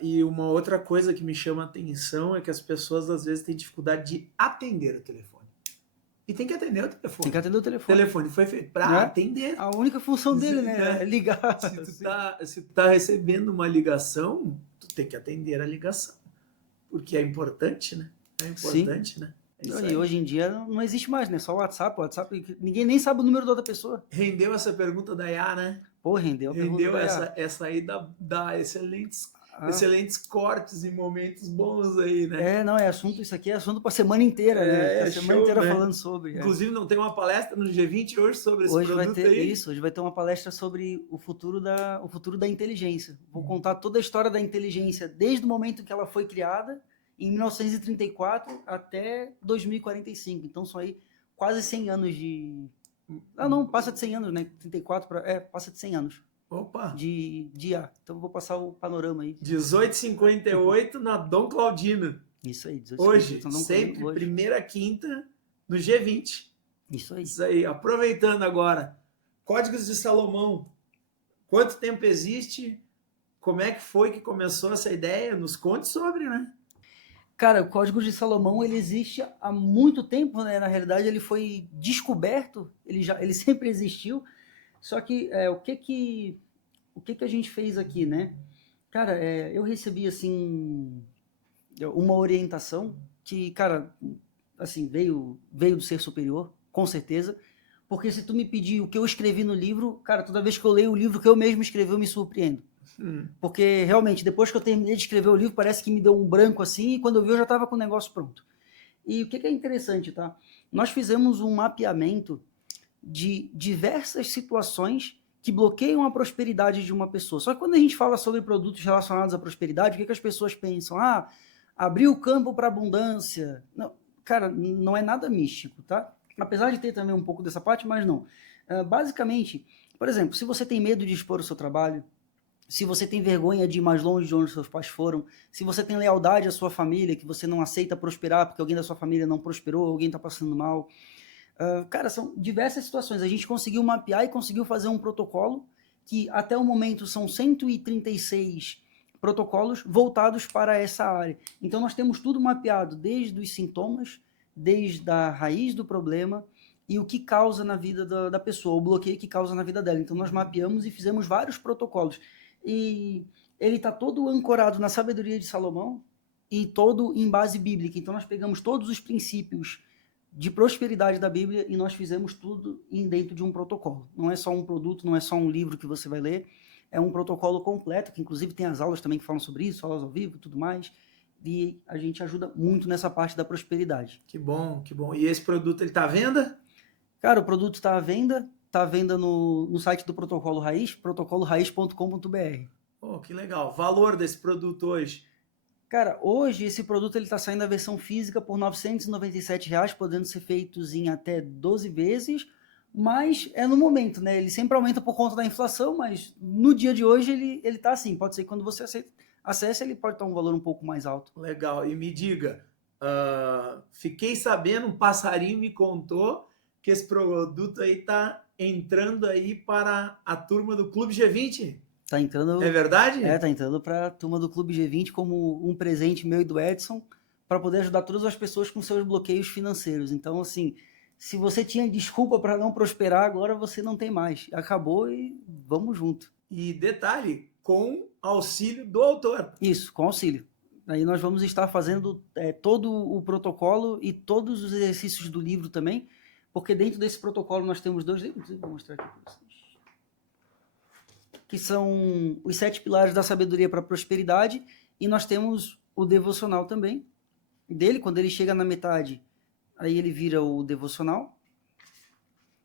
E uma outra coisa que me chama a atenção é que as pessoas às vezes têm dificuldade de atender o telefone. E tem que atender o Tem telefone. que atender o O telefone. telefone foi feito para Né? atender. A única função dele, né? É ligar. Se tu tá recebendo uma ligação, tu tem que atender a ligação. Porque é importante, né? É importante, né? É isso E aí. hoje em dia não existe mais, né? Só o WhatsApp. Ninguém nem sabe o número da outra pessoa. Rendeu essa pergunta da IA, né? Pô, rendeu a pergunta Rendeu da IA. essa aí dá excelentes cortes e momentos bons aí, né? Não, isso aqui é assunto para semana inteira, né? Ficar a semana Show, inteira né? falando sobre. Inclusive, não tem uma palestra no G20 hoje sobre esse Hoje vai produto ter aí? isso, hoje vai ter uma palestra sobre o futuro da inteligência. Vou contar toda a história da inteligência, desde o momento que ela foi criada, em 1934 até 2045. Então são aí quase 100 anos de... Ah, não, passa de 100 anos, né? 34 para... passa de 100 anos. Opa! De IA. Então eu vou passar o panorama aí. 1858 na Dom Claudino. Isso aí, 1858. Hoje, sempre hoje. primeira quinta no G20. Isso aí. Isso aí. Aproveitando agora, Códigos de Salomão. Quanto tempo existe? Como é que foi que começou essa ideia? Nos conte sobre, né? Cara, o Código de Salomão ele existe há muito tempo, né? Na realidade, ele foi descoberto, ele sempre existiu. Só que o que a gente fez aqui, né? Cara, eu recebi assim uma orientação que, cara, assim veio do ser superior, com certeza. Porque se tu me pedir o que eu escrevi no livro, cara, toda vez que eu leio o livro que eu mesmo escrevi, eu me surpreendo. Porque, realmente, depois que eu terminei de escrever o livro, parece que me deu um branco assim, e quando eu vi, eu já estava com o negócio pronto. E o que é interessante, tá? Nós fizemos um mapeamento de diversas situações que bloqueiam a prosperidade de uma pessoa. Só que quando a gente fala sobre produtos relacionados à prosperidade, o que as pessoas pensam? Abrir o campo para abundância. Não, cara, não é nada místico, tá? Apesar de ter também um pouco dessa parte, mas não. Basicamente, por exemplo, se você tem medo de expor o seu trabalho, se você tem vergonha de ir mais longe de onde seus pais foram, se você tem lealdade à sua família, que você não aceita prosperar porque alguém da sua família não prosperou, alguém está passando mal. Cara, são diversas situações. A gente conseguiu mapear e conseguiu fazer um protocolo que até o momento são 136 protocolos voltados para essa área. Então nós temos tudo mapeado, desde os sintomas, desde a raiz do problema e o que causa na vida da pessoa, o bloqueio que causa na vida dela. Então nós mapeamos e fizemos vários protocolos. E ele está todo ancorado na sabedoria de Salomão e todo em base bíblica. Então nós pegamos todos os princípios de prosperidade da Bíblia e nós fizemos tudo dentro de um protocolo. Não é só um produto, não é só um livro que você vai ler, é um protocolo completo, que inclusive tem as aulas também que falam sobre isso, aulas ao vivo e tudo mais, e a gente ajuda muito nessa parte da prosperidade. Que bom, que bom. E esse produto, ele está à venda? Cara, o produto está à venda no site do Protocolo Raiz, protocoloraiz.com.br. Oh, que legal. Valor desse produto hoje? Cara, hoje esse produto ele está saindo a versão física por R$ 997, podendo ser feitos em até 12 vezes, mas é no momento, né? Ele sempre aumenta por conta da inflação, mas no dia de hoje ele está assim. Pode ser que quando você acesse, ele pode estar um valor um pouco mais alto. Legal. E me diga, fiquei sabendo, um passarinho me contou que esse produto aí está entrando aí para a turma do Clube G20. Tá entrando, é verdade? Tá entrando para a turma do Clube G20 como um presente meu e do Edson para poder ajudar todas as pessoas com seus bloqueios financeiros. Então, assim, se você tinha desculpa para não prosperar, agora você não tem mais. Acabou e vamos junto. E detalhe, com auxílio do autor. Isso, com auxílio. Aí nós vamos estar fazendo todo o protocolo e todos os exercícios do livro também, porque dentro desse protocolo nós temos 2 livros, vou mostrar aqui para vocês, que são os 7 pilares da sabedoria para a prosperidade, e nós temos o devocional também, dele, quando ele chega na metade, aí ele vira o devocional,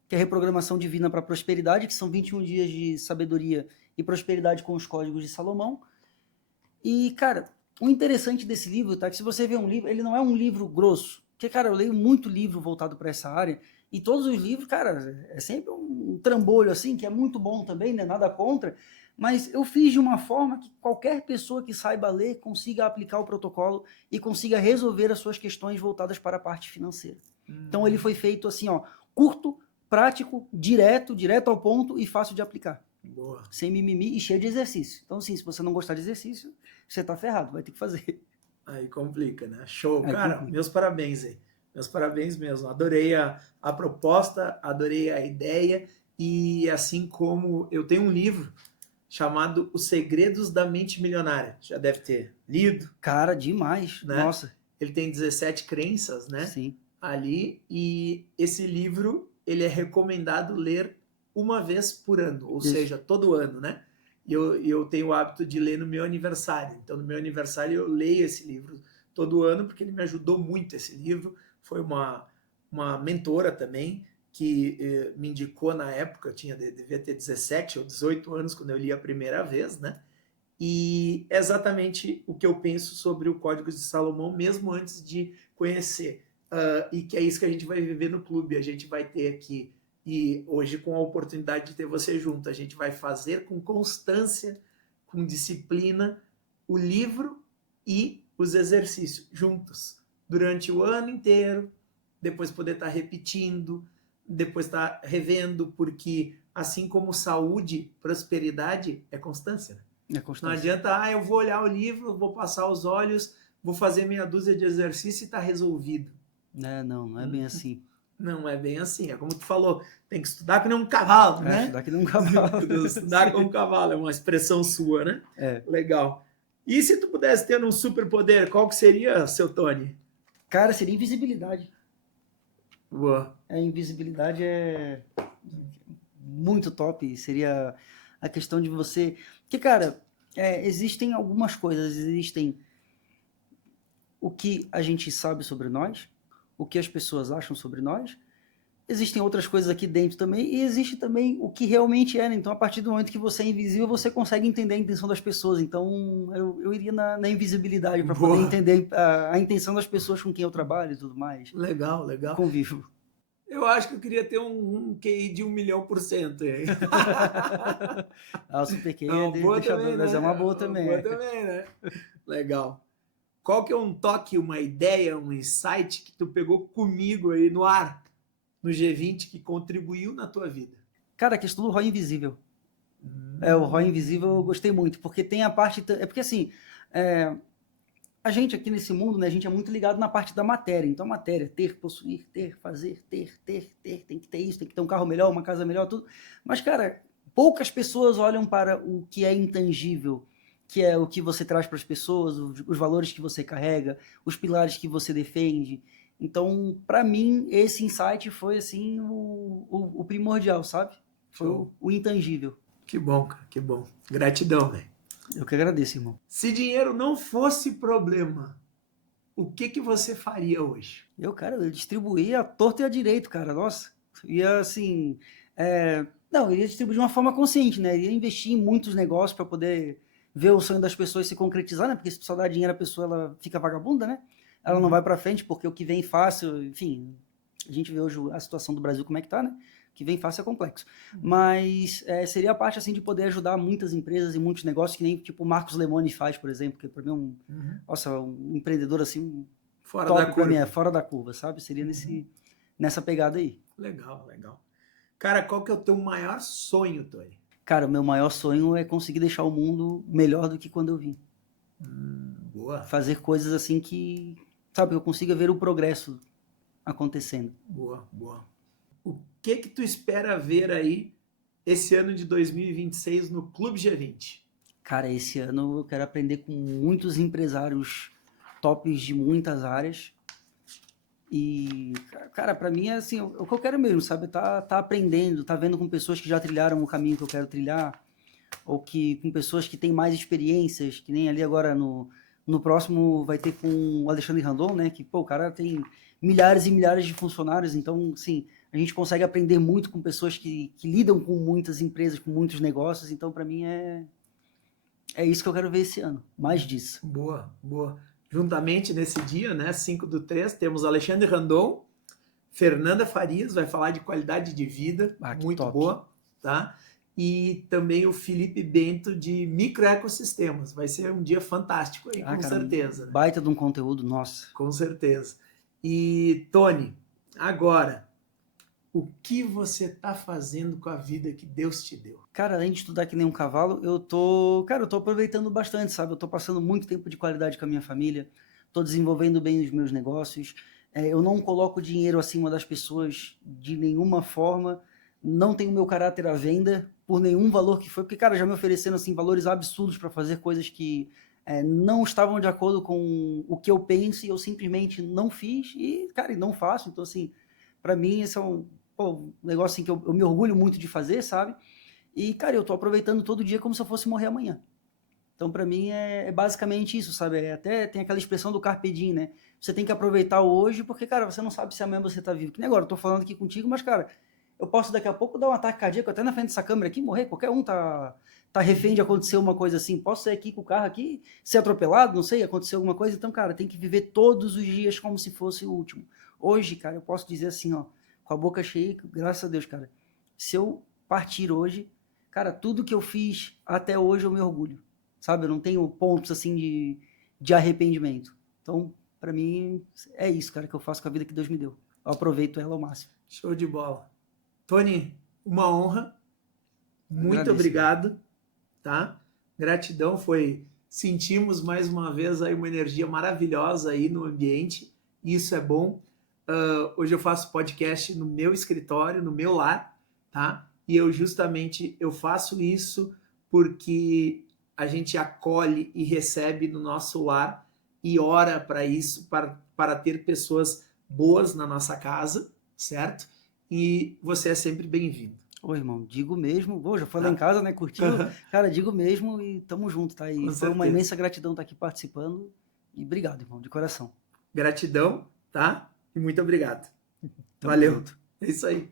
que é a reprogramação divina para a prosperidade, que são 21 dias de sabedoria e prosperidade com os códigos de Salomão. E, cara, o interessante desse livro, tá, que se você vê um livro, ele não é um livro grosso, porque, cara, eu leio muito livro voltado para essa área, e todos os livros, cara, é sempre um trambolho assim, que é muito bom também, né? Nada contra, mas eu fiz de uma forma que qualquer pessoa que saiba ler consiga aplicar o protocolo e consiga resolver as suas questões voltadas para a parte financeira. Então ele foi feito assim, ó, curto, prático, direto ao ponto e fácil de aplicar. Boa. Sem mimimi e cheio de exercício. Então, assim, se você não gostar de exercício, você tá ferrado, vai ter que fazer. Aí complica, né? Show. Aí cara, complica. meus parabéns aí. Meus parabéns mesmo. Adorei a proposta, adorei a ideia. E assim como eu tenho um livro chamado Os Segredos da Mente Milionária. Já deve ter lido. Cara, demais. Né? Nossa. Ele tem 17 crenças, né? Sim. Ali. E esse livro, ele é recomendado ler uma vez por ano. Ou seja, todo ano, né? E eu tenho o hábito de ler no meu aniversário. Então, no meu aniversário, eu leio esse livro todo ano, porque ele me ajudou muito, esse livro. Foi uma mentora também, que me indicou na época, eu devia ter 17 ou 18 anos quando eu li a primeira vez, né? E é exatamente o que eu penso sobre o Código de Salomão, mesmo antes de conhecer. E que é isso que a gente vai viver no clube, a gente vai ter aqui. E hoje, com a oportunidade de ter você junto, a gente vai fazer com constância, com disciplina, o livro e os exercícios juntos, durante o ano inteiro, depois poder estar repetindo, depois estar revendo, porque assim como saúde, prosperidade é constância. Né? É constância. Não adianta, eu vou olhar o livro, vou passar os olhos, vou fazer meia dúzia de exercícios e está resolvido. Não é bem assim. Não é bem assim, é como tu falou, tem que estudar que nem um cavalo, né? Estudar que nem um cavalo. Estudar como um cavalo, é uma expressão sua, né? Legal. E se tu pudesse ter um superpoder, qual que seria, seu Tony? Cara, seria invisibilidade. Boa. A invisibilidade é muito top, seria a questão de você... Porque, cara, existem algumas coisas, existem o que a gente sabe sobre nós, o que as pessoas acham sobre nós, existem outras coisas aqui dentro também, e existe também o que realmente é, né? Então, a partir do momento que você é invisível, você consegue entender a intenção das pessoas. Então, eu iria na invisibilidade para poder entender a intenção das pessoas com quem eu trabalho e tudo mais. Legal, legal. Convivo. Eu acho que eu queria ter um QI de 1.000.000%. O super QI mas é uma boa também. Boa também, né? Legal. Qual que é um toque, uma ideia, um insight que tu pegou comigo aí no ar, no G20, que contribuiu na tua vida? Cara, a questão do ROI invisível. O ROI invisível eu gostei muito, porque tem a parte... É porque assim, a gente aqui nesse mundo, né, a gente é muito ligado na parte da matéria. Então, a matéria, ter, possuir, ter, fazer, ter, tem que ter isso, tem que ter um carro melhor, uma casa melhor, tudo. Mas, cara, poucas pessoas olham para o que é intangível, que é o que você traz para as pessoas, os valores que você carrega, os pilares que você defende. Então, para mim, esse insight foi, assim, o primordial, sabe? Foi o intangível. Que bom, cara, que bom. Gratidão, velho. Eu que agradeço, irmão. Se dinheiro não fosse problema, o que você faria hoje? Eu distribuía a torta e a direito, cara. Nossa, ia assim... Não, eu ia distribuir de uma forma consciente, né? Eu ia investir em muitos negócios para poder ver o sonho das pessoas se concretizar, né? Porque se só dá dinheiro, a pessoa ela fica vagabunda, né? Ela não vai para frente, porque o que vem fácil, enfim, a gente vê hoje a situação do Brasil como é que tá, né? O que vem fácil é complexo. Mas seria a parte, assim, de poder ajudar muitas empresas e muitos negócios, que nem, tipo, o Marcos Lemoine faz, por exemplo, que para mim é um empreendedor, assim, fora da curva. Pra mim, fora da curva, sabe? Seria nessa pegada aí. Legal, legal. Cara, qual que é o teu maior sonho, Tony? Cara, o meu maior sonho é conseguir deixar o mundo melhor do que quando eu vim. Boa. Fazer coisas assim que, sabe, eu consiga ver o progresso acontecendo. Boa, boa. O que tu espera ver aí esse ano de 2026 no Clube G20? Cara, esse ano eu quero aprender com muitos empresários tops de muitas áreas. E, cara, pra mim é assim, o que eu quero mesmo, sabe? Tá aprendendo, tá vendo com pessoas que já trilharam o caminho que eu quero trilhar, ou que com pessoas que têm mais experiências, que nem ali agora no próximo vai ter com o Alexandre Randon, né? Que, pô, o cara tem milhares e milhares de funcionários, então, assim, a gente consegue aprender muito com pessoas que lidam com muitas empresas, com muitos negócios, então, pra mim, é isso que eu quero ver esse ano, mais disso. Boa, boa. Juntamente nesse dia, né, 5/3, temos Alexandre Randon, Fernanda Farias, vai falar de qualidade de vida, muito top. Boa, tá? E também o Felipe Bento, de microecossistemas. Vai ser um dia fantástico aí, com certeza. Baita de um conteúdo, nossa. Com certeza. E, Tony, agora, o que você tá fazendo com a vida que Deus te deu? Cara, além de estudar que nem um cavalo, eu tô aproveitando bastante, sabe? Eu tô passando muito tempo de qualidade com a minha família, tô desenvolvendo bem os meus negócios, eu não coloco dinheiro acima das pessoas de nenhuma forma, não tenho meu caráter à venda por nenhum valor que foi, porque, cara, já me ofereceram, assim, valores absurdos para fazer coisas que não estavam de acordo com o que eu penso e eu simplesmente não fiz e, cara, e não faço. Então, assim, para mim, esse é um negócio assim, que eu me orgulho muito de fazer, sabe? E, cara, eu tô aproveitando todo dia como se eu fosse morrer amanhã. Então, para mim, é basicamente isso, sabe? Até tem aquela expressão do carpe diem, né? Você tem que aproveitar hoje, porque, cara, você não sabe se amanhã você tá vivo. Que nem agora, eu tô falando aqui contigo, mas, cara, eu posso daqui a pouco dar um ataque cardíaco até na frente dessa câmera aqui, morrer. Qualquer um tá refém de acontecer uma coisa assim. Posso sair aqui com o carro aqui, ser atropelado, não sei, acontecer alguma coisa. Então, cara, tem que viver todos os dias como se fosse o último. Hoje, cara, eu posso dizer assim, ó, com a boca cheia, graças a Deus, cara, se eu partir hoje, cara, tudo que eu fiz até hoje eu me orgulho, sabe? Eu não tenho pontos assim de arrependimento. Então, para mim, é isso, cara, que eu faço com a vida que Deus me deu. Eu aproveito ela ao máximo. Show de bola. Tony, uma honra. Muito Agradeço, obrigado, tá? Gratidão, sentimos mais uma vez aí uma energia maravilhosa aí no ambiente. Isso é bom. Hoje eu faço podcast no meu escritório, no meu lar, tá? E eu faço isso porque a gente acolhe e recebe no nosso lar e ora para isso, para ter pessoas boas na nossa casa, certo? E você é sempre bem-vindo. Ô, irmão, digo mesmo. Já foi lá em casa, né? Curtiu? Cara, digo mesmo e tamo junto, tá? E foi uma imensa gratidão estar aqui participando. E obrigado, irmão, de coração. Gratidão, tá? E muito obrigado. Tamo Valeu. junto. É isso aí.